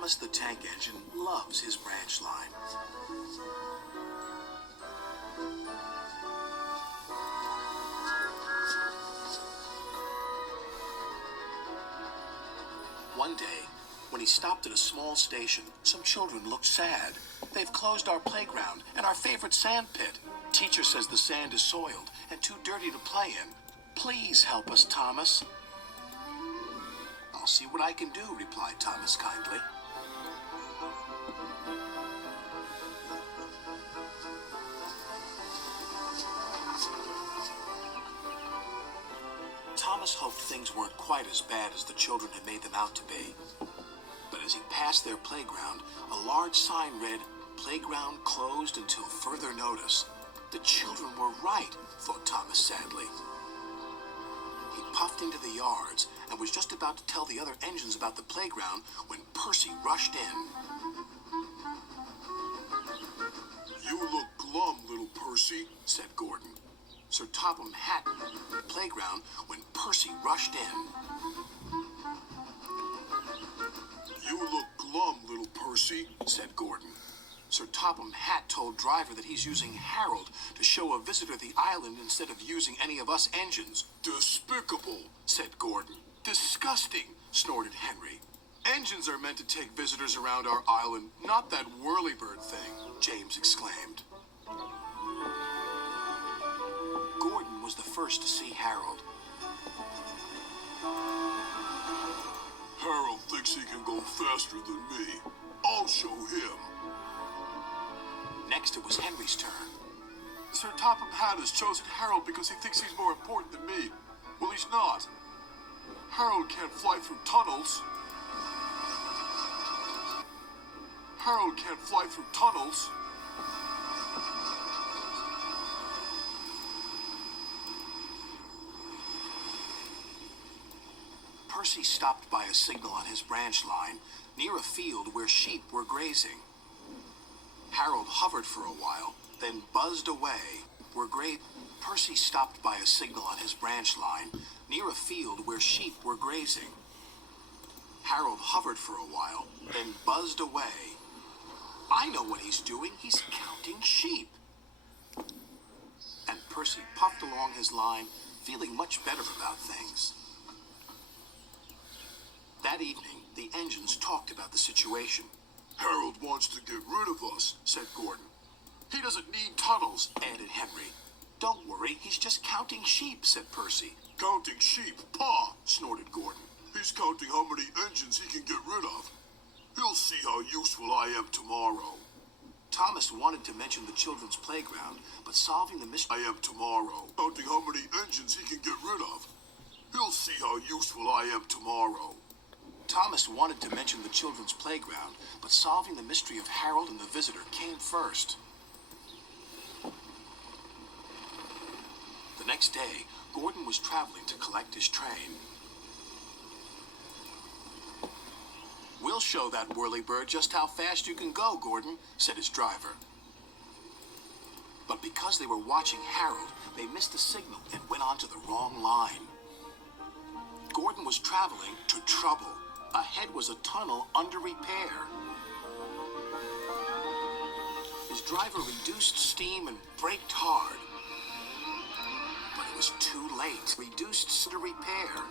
Thomas the Tank Engine loves his branch line. One day, when he stopped at a small station, some children looked sad. They've closed our playground and our favorite sand pit. Teacher says the sand is soiled and too dirty to play in. Please help us, Thomas. I'll see what I can do, replied Thomas kindly. Thomas hoped things weren't quite as bad as the children had made them out to be. But as he passed their playground, a large sign read, "Playground closed until further notice." The children were right, thought Thomas sadly. He puffed into the yards and was just about to tell the other engines about the playground when Percy rushed in. "You look glum, little Percy," said Gordon. Sir Topham Hatt the playground when Percy rushed in. "You look glum, little Percy," said Gordon. Sir Topham Hatt told driver that he's using Harold to show a visitor the island instead of using any of us engines. "Despicable," said Gordon. "Disgusting," snorted Henry. "Engines are meant to take visitors around our island, not that whirlybird thing," James exclaimed. Gordon was the first to see Harold. "Harold thinks he can go faster than me. I'll show him." Next it was Henry's turn. "Sir Topham Hatt has chosen Harold because he thinks he's more important than me. Well, he's not. Harold can't fly through tunnels. Harold can't fly through tunnels." Percy stopped by a signal on his branch line near a field where sheep were grazing. Harold hovered for a while, then buzzed away. Percy stopped by a signal on his branch line near a field where sheep were grazing. Harold hovered for a while, then buzzed away. "I know what he's doing. He's counting sheep." And Percy puffed along his line, feeling much better about things. That evening, the engines talked about the situation. "Harold wants to get rid of us," said Gordon. "He doesn't need tunnels," added Henry. "Don't worry, he's just counting sheep," said Percy. "Counting sheep? Pah!" snorted Gordon. "He's counting how many engines he can get rid of. He'll see how useful I am tomorrow." Thomas wanted to mention the children's playground, but solving the mystery. "I am tomorrow. Counting how many engines he can get rid of. He'll see how useful I am tomorrow." Thomas wanted to mention the children's playground, but solving the mystery of Harold and the visitor came first. The next day, Gordon was traveling to collect his train. "We'll show that whirlybird just how fast you can go, Gordon," said his driver. But because they were watching Harold, they missed the signal and went onto the wrong line. Gordon was traveling to trouble. Ahead was a tunnel under repair. His driver reduced steam and braked hard. But it was too late. Reduced to repair.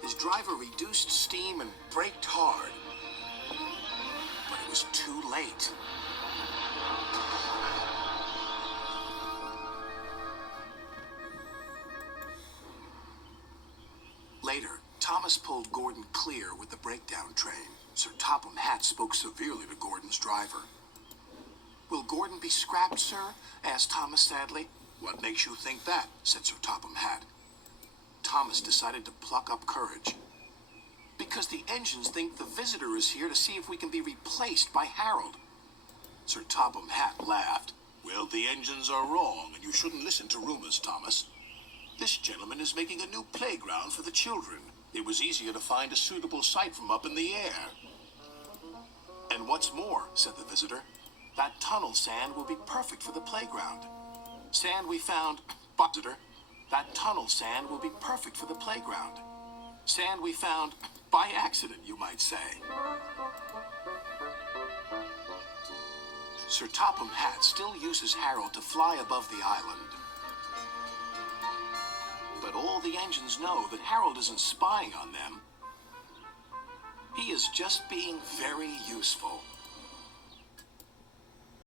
His driver reduced steam and braked hard. But it was too late. Later, Thomas pulled Gordon clear with the breakdown train. Sir Topham Hatt spoke severely to Gordon's driver. "Will Gordon be scrapped, sir?" asked Thomas sadly. "What makes you think that?" said Sir Topham Hatt. Thomas decided to pluck up courage. "Because the engines think the visitor is here to see if we can be replaced by Harold." Sir Topham Hatt laughed. "Well, the engines are wrong, and you shouldn't listen to rumors, Thomas. This gentleman is making a new playground for the children. It was easier to find a suitable site from up in the air." "And what's more," said the visitor, "that tunnel sand will be perfect for the playground. Sand we found, visitor, that tunnel sand will be perfect for the playground." Sand we found by accident, you might say. Sir Topham Hatt still uses Harold to fly above the island. But all the engines know that Harold isn't spying on them. He is just being very useful.